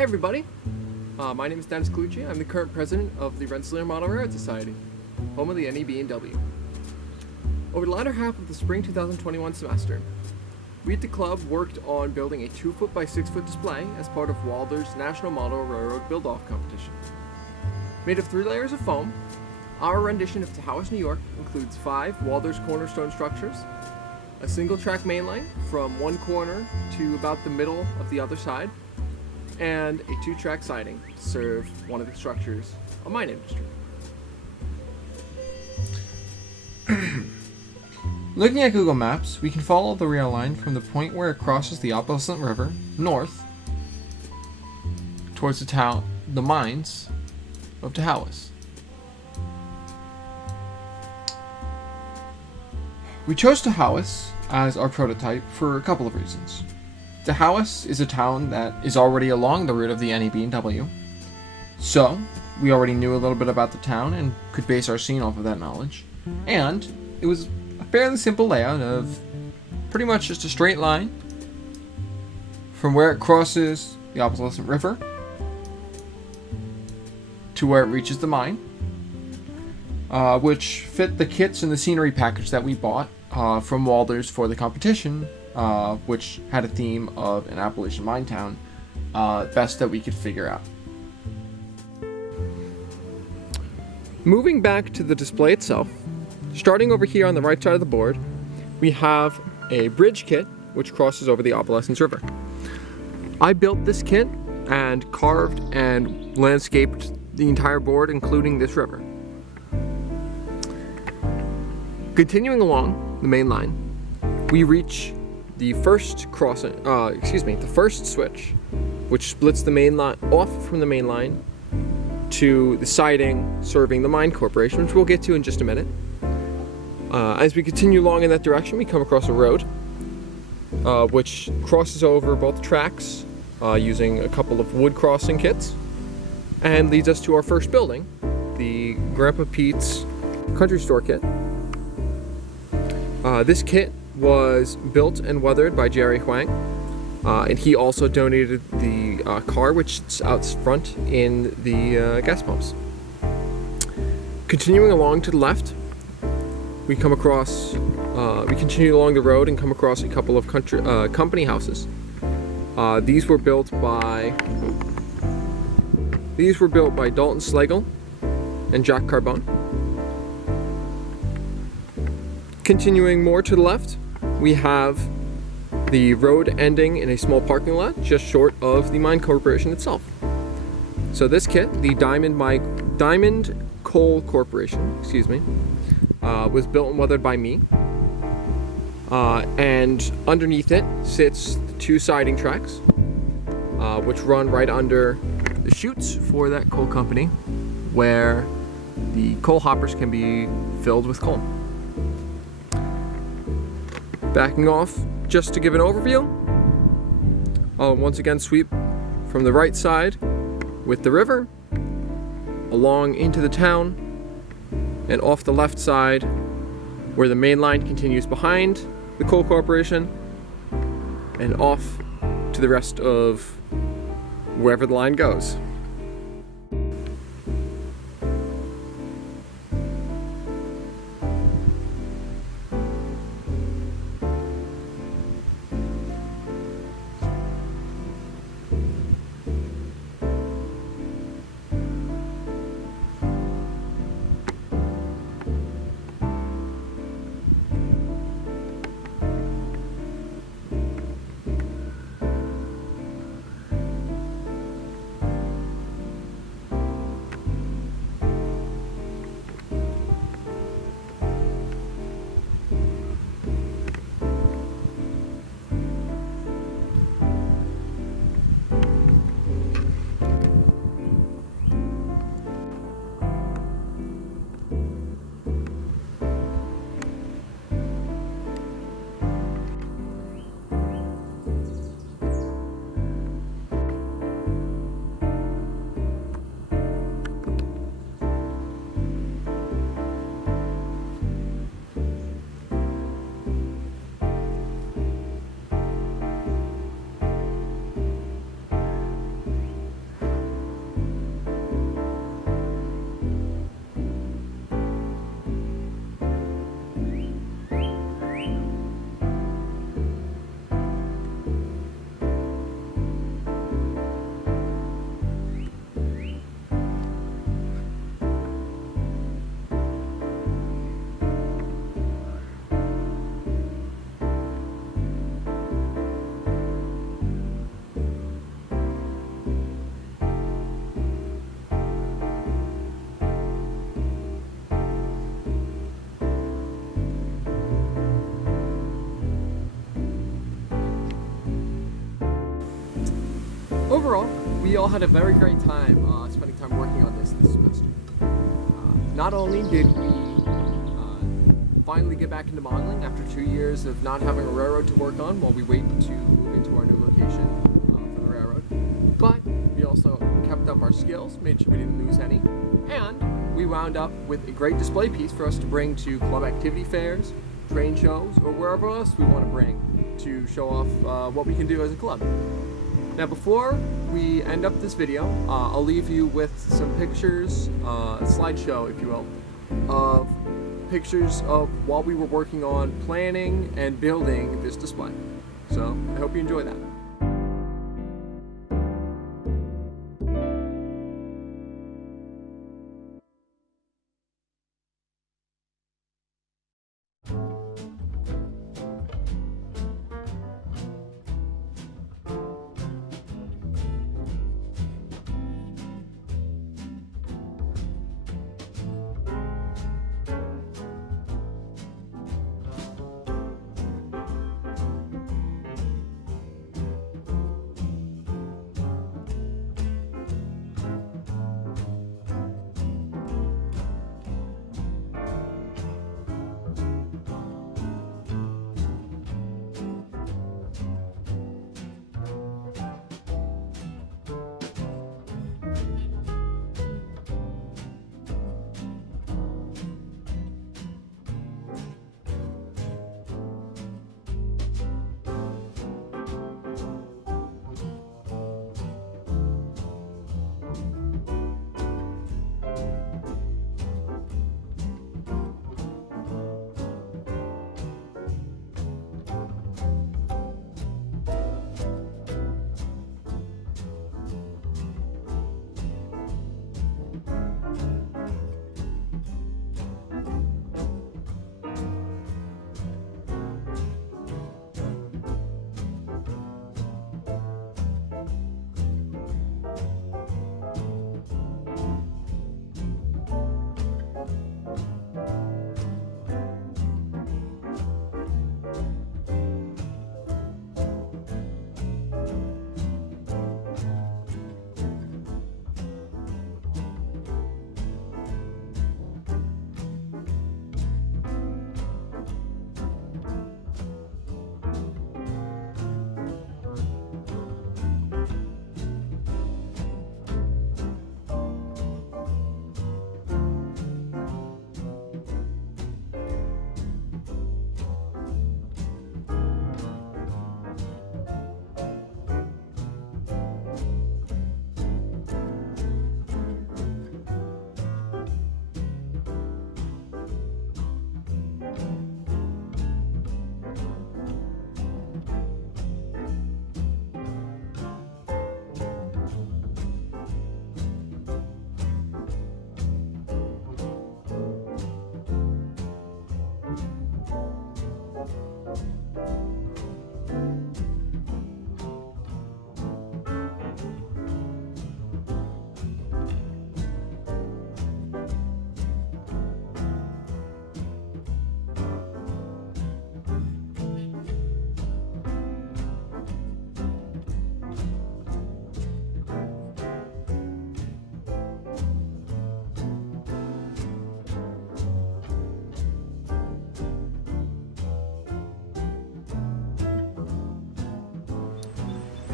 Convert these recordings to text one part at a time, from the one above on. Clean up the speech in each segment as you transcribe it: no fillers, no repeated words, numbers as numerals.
Hey everybody, my name is Dennis Colucci. I'm the current president of the Rensselaer Model Railroad Society, home of the NEB&W. Over the latter half of the spring 2021 semester, we at the club worked on building a 2-foot by 6-foot display as part of Walthers National Model Railroad Build-Off competition. Made of 3 layers of foam, our rendition of Tahawus, New York includes 5 Walthers cornerstone structures, a single-track mainline from one corner to about the middle of the other side, and a 2-track siding to serve one of the structures of mine industry. Looking at Google Maps, we can follow the rail line from the point where it crosses the Walthers River north towards the mines of Tahawus. We chose Tahawus as our prototype for a couple of reasons. Tahawus is a town that is already along the route of the NEB&W, so we already knew a little bit about the town and could base our scene off of that knowledge. And it was a fairly simple layout of pretty much just a straight line from where it crosses the Walthers River to where it reaches the mine, which fit the kits and the scenery package that we bought from Walthers for the competition, which had a theme of an Appalachian mine town, best that we could figure out. Moving back to the display itself, starting over here on the right side of the board, we have a bridge kit which crosses over the Walthers River. I built this kit and carved and landscaped the entire board, including this river. Continuing along the main line, we reach the first switch, which splits the main line off from the main line to the siding serving the mine corporation, which we'll get to in just a minute. As we continue along in that direction, we come across a road which crosses over both tracks using a couple of wood crossing kits and leads us to our first building, the Grandpa Pete's Country Store kit. This kit was built and weathered by Jerry Huang, and he also donated the car which is out front in the gas pumps. Continuing along to the left, we continue along the road and come across a couple of company houses. These were built by Dalton Slagle and Jack Carbone. Continuing more to the left, we have the road ending in a small parking lot just short of the mine corporation itself. So this kit, the Diamond Coal Corporation, was built and weathered by me. And underneath it sits 2 siding tracks, which run right under the chutes for that coal company, where the coal hoppers can be filled with coal. Backing off, just to give an overview, I'll once again sweep from the right side with the river, along into the town, and off the left side where the main line continues behind the coal corporation, and off to the rest of wherever the line goes. we all had a very great time spending time working on this semester. Not only did we finally get back into modeling after 2 years of not having a railroad to work on while we wait to move into our new location for the railroad, but we also kept up our skills, made sure we didn't lose any, and we wound up with a great display piece for us to bring to club activity fairs, train shows, or wherever else we want to bring to show off what we can do as a club. Now before we end up this video, I'll leave you with some pictures, a slideshow if you will, of pictures of while we were working on planning and building this display. So I hope you enjoy that.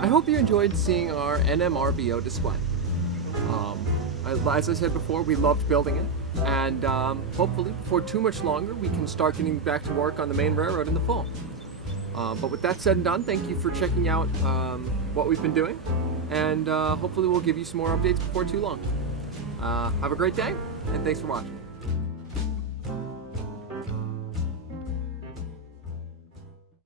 I hope you enjoyed seeing our NMRBO display. As I said before, we loved building it, and hopefully before too much longer we can start getting back to work on the main railroad in the fall. But with that said and done, thank you for checking out what we've been doing, and hopefully we'll give you some more updates before too long. Have a great day, and thanks for watching.